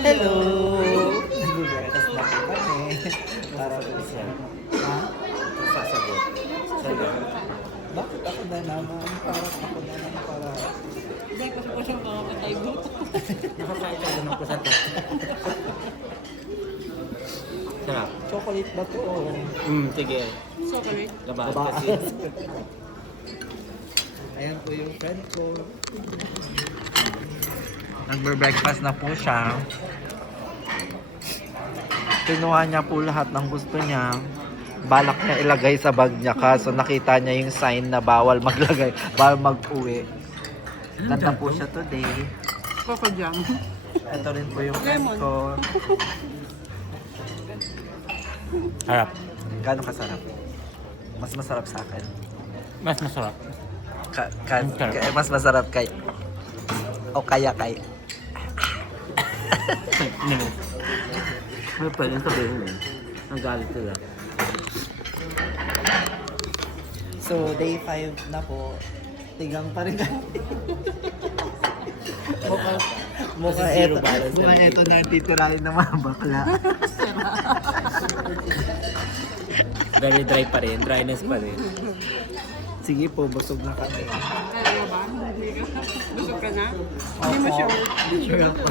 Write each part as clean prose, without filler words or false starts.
Hello! Nag-breakfast na po kami. Para po siya. Ha? Sasagot. Sa'yo. Bakit ako na naman? Parang ako na naman para... Hindi, kasi po siyang makakatay mo. Nakakain ka naman ko sa to. Sarap. Chocolate ba to? Sige. Chocolate. Labas Baba. kasi. Ayan po yung friend ko. Nagbe-breakfast na po siya. Kinuha niya po lahat ng gusto niya. Balak niya ilagay sa bag niya kaso nakita niya yung sign na bawal maglagay, bawal mag-uwi. Ganda po siya today. Coco jam. Ito rin po yung friend Lemon. ko. Harap. Gano'ng kasarap? Mas masarap sa akin. Mas masarap. Mas masarap kay... O kaya kay... May pwede sabihin mo. Ang galit sila. So, day 5 na po. Tigang pa rin kami. Mukha Kasi zero eto, balance mukha na eto na titirahin ng mga bakla. Very dry pa rin. Dryness pa rin. Sige po, busog na kami. Kaya ba? Hindi ka. Busog ka na? Hindi mo sure. Hindi sure ako.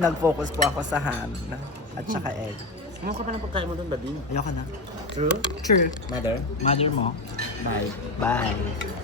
Nag-focus po ako sa ham at saka egg. Ano ka pa ng pagkain mo doon, Bading? Ayoko na. True? True. Mother? Mother mo. Bye. Bye.